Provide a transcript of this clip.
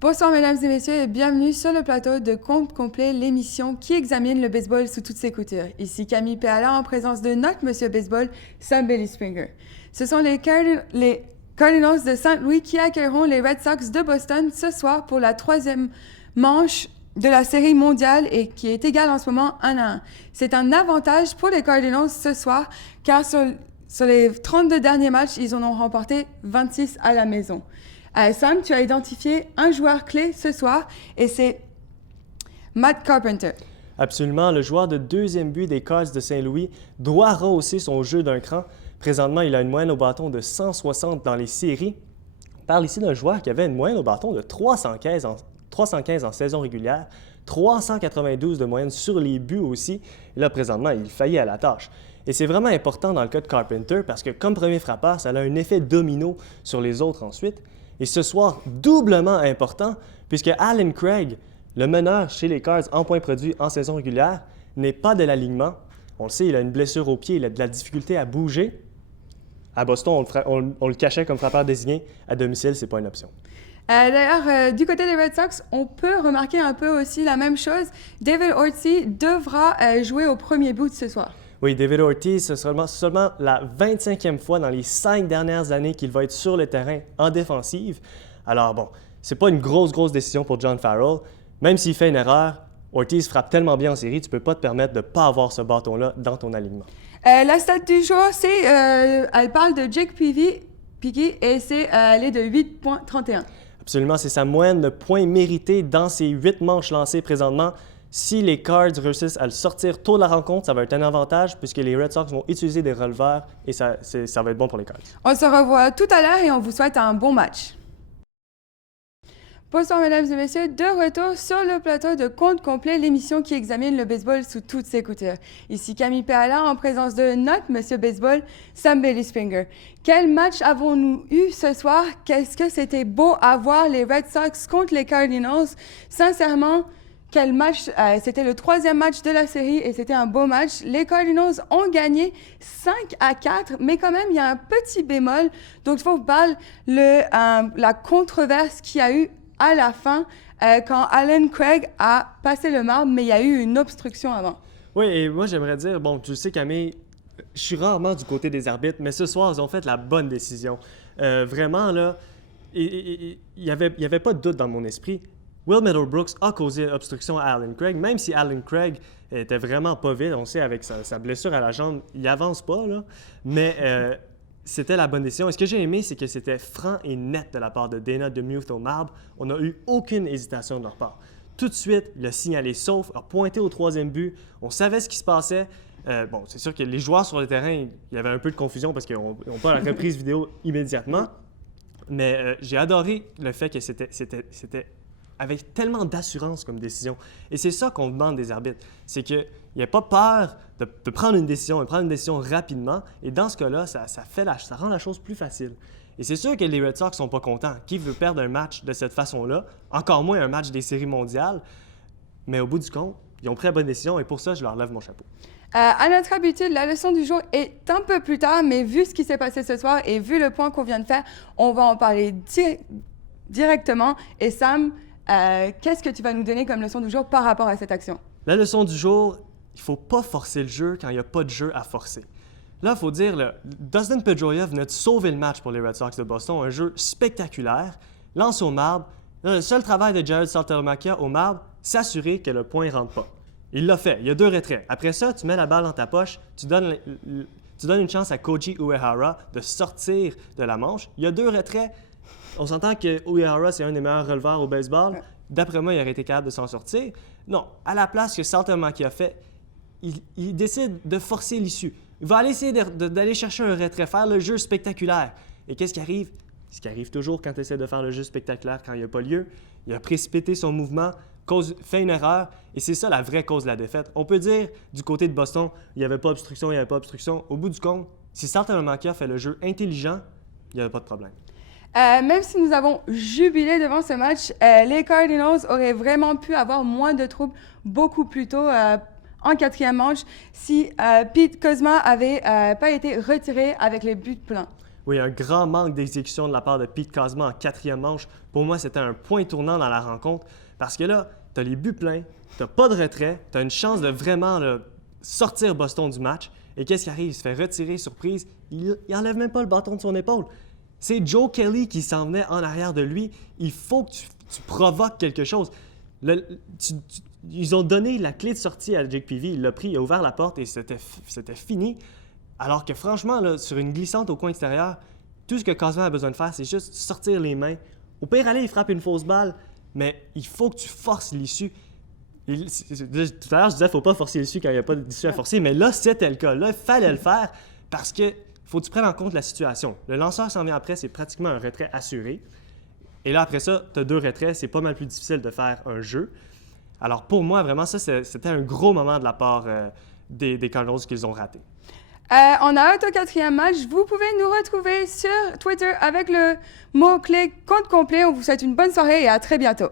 Bonsoir mesdames et messieurs et bienvenue sur le plateau de Compte Complet, l'émission qui examine le baseball sous toutes ses coutures. Ici Camille Péala en présence de notre monsieur baseball, Sam Bailey Springer. Ce sont les Cardinals de Saint-Louis qui accueilleront les Red Sox de Boston ce soir pour la troisième manche de la série mondiale et qui est égale en ce moment 1-1. C'est un avantage pour les Cardinals ce soir car sur les 32 derniers matchs, ils en ont remporté 26 à la maison. Sam, tu as identifié un joueur clé ce soir et c'est Matt Carpenter. Absolument, le joueur de deuxième but des Cards de Saint-Louis doit rehausser son jeu d'un cran. Présentement, il a une moyenne au bâton de 160 dans les séries. On parle ici d'un joueur qui avait une moyenne au bâton de 315 en saison régulière, 392 de moyenne sur les buts aussi. Et là, présentement, il faillit à la tâche. Et c'est vraiment important dans le cas de Carpenter parce que comme premier frappeur, ça a un effet domino sur les autres ensuite. Et ce soir, doublement important, puisque Allen Craig, le meneur chez les Cards en points produits en saison régulière, n'est pas de l'alignement. On le sait, il a une blessure au pied, il a de la difficulté à bouger. À Boston, on le cachait comme frappeur désigné. À domicile, ce n'est pas une option. D'ailleurs, du côté des Red Sox, on peut remarquer un peu aussi la même chose. David Ortiz devra jouer au premier but ce soir. Oui, David Ortiz, c'est seulement la 25e fois dans les 5 dernières années qu'il va être sur le terrain en défensive. Alors bon, c'est pas une grosse décision pour John Farrell. Même s'il fait une erreur, Ortiz frappe tellement bien en série, tu ne peux pas te permettre de ne pas avoir ce bâton-là dans ton alignement. La stat du jour, c'est, elle parle de Jake Peavy et elle est de 8,31. Absolument, c'est sa moyenne de points mérités dans ses 8 manches lancées présentement. Si les Cards réussissent à le sortir tôt de la rencontre, ça va être un avantage puisque les Red Sox vont utiliser des releveurs et ça va être bon pour les Cards. On se revoit tout à l'heure et on vous souhaite un bon match. Bonsoir mesdames et messieurs, de retour sur le plateau de Compte Complet, l'émission qui examine le baseball sous toutes ses coutures. Ici Camille Péala en présence de notre monsieur baseball, Sam Bailey Springer. Quel match avons-nous eu ce soir? Qu'est-ce que c'était beau à voir les Red Sox contre les Cardinals? Sincèrement, quel match! C'était le 3e match de la série et c'était un beau match. Les Cardinals ont gagné 5-4, mais quand même, il y a un petit bémol. Donc, il faut parler la controverse qu'il y a eu à la fin quand Allen Craig a passé le marbre, mais il y a eu une obstruction avant. Oui, et moi, j'aimerais dire, bon, tu sais, Camille, je suis rarement du côté des arbitres, mais ce soir, ils ont fait la bonne décision. Vraiment, là, il n'y avait pas de doute dans mon esprit. Will Middlebrooks a causé une obstruction à Allen Craig, même si Allen Craig était vraiment pas vite. On sait, avec sa blessure à la jambe, il avance pas, là. Mais c'était la bonne décision. Et ce que j'ai aimé, c'est que c'était franc et net de la part de Dana DeMuth au marbre. On n'a eu aucune hésitation de leur part. Tout de suite, il a signalé sauf, a pointé au 3e but. On savait ce qui se passait. Bon, c'est sûr que les joueurs sur le terrain, il y avait un peu de confusion parce qu'ils n'ont pas la reprise vidéo immédiatement. Mais j'ai adoré le fait que c'était avec tellement d'assurance comme décision. Et c'est ça qu'on demande des arbitres. C'est qu'il n'y a pas peur de prendre une décision, de prendre une décision rapidement. Et dans ce cas-là, ça rend la chose plus facile. Et c'est sûr que les Red Sox ne sont pas contents. Qui veut perdre un match de cette façon-là? Encore moins un match des séries mondiales. Mais au bout du compte, ils ont pris la bonne décision et pour ça, je leur lève mon chapeau. À notre habitude, la leçon du jour est un peu plus tard, mais vu ce qui s'est passé ce soir et vu le point qu'on vient de faire, on va en parler directement. Et Sam, qu'est-ce que tu vas nous donner comme leçon du jour par rapport à cette action? La leçon du jour, il ne faut pas forcer le jeu quand il n'y a pas de jeu à forcer. Là, il faut dire, Dustin Pedroia venait de sauver le match pour les Red Sox de Boston, un jeu spectaculaire, lance au marbre. Là, le seul travail de Jared Saltalamacchia au marbre, s'assurer que le point ne rentre pas. Il l'a fait, il y a 2 retraits. Après ça, tu mets la balle dans ta poche, tu donnes une chance à Koji Uehara de sortir de la manche. Il y a 2 retraits. On s'entend que Uehara, c'est un des meilleurs releveurs au baseball. D'après moi, il aurait été capable de s'en sortir. Non, à la place que Saltalamacchia a fait, il décide de forcer l'issue. Il va aller essayer d'aller chercher un retrait, faire le jeu spectaculaire. Et qu'est-ce qui arrive? Ce qui arrive toujours quand tu essaies de faire le jeu spectaculaire quand il n'y a pas lieu. Il a précipité son mouvement, fait une erreur, et c'est ça la vraie cause de la défaite. On peut dire, du côté de Boston, il n'y avait pas obstruction, il n'y avait pas obstruction. Au bout du compte, si Saltalamacchia fait le jeu intelligent, il n'y avait pas de problème. Même si nous avons jubilé devant ce match, les Cardinals auraient vraiment pu avoir moins de troubles beaucoup plus tôt en 4e manche si Pete Kozma avait pas été retiré avec les buts pleins. Oui, un grand manque d'exécution de la part de Pete Kozma en quatrième manche. Pour moi, c'était un point tournant dans la rencontre parce que là, tu as les buts pleins, tu n'as pas de retrait, tu as une chance de vraiment là, sortir Boston du match. Et qu'est-ce qui arrive? Il se fait retirer, surprise. Il n'enlève même pas le bâton de son épaule. C'est Joe Kelly qui s'en venait en arrière de lui. Il faut que tu provoques quelque chose. Ils ont donné la clé de sortie à Jake Peavy. Il l'a pris, il a ouvert la porte et c'était fini. Alors que franchement, là, sur une glissante au coin extérieur, tout ce que Kozma a besoin de faire, c'est juste sortir les mains. Au pire, aller, il frappe une fausse balle, mais il faut que tu forces l'issue. Tout à l'heure, je disais qu'il ne faut pas forcer l'issue quand il n'y a pas d'issue à forcer, mais là, c'était le cas. Là, il fallait le faire parce que faut que tu prennes en compte la situation. Le lanceur s'en vient après, c'est pratiquement un retrait assuré. Et là, après ça, tu as 2 retraits, c'est pas mal plus difficile de faire un jeu. Alors pour moi, vraiment, ça, c'était un gros moment de la part des Cardinals qu'ils ont raté. On a hâte au 4e match. Vous pouvez nous retrouver sur Twitter avec le mot-clé compte complet. On vous souhaite une bonne soirée et à très bientôt.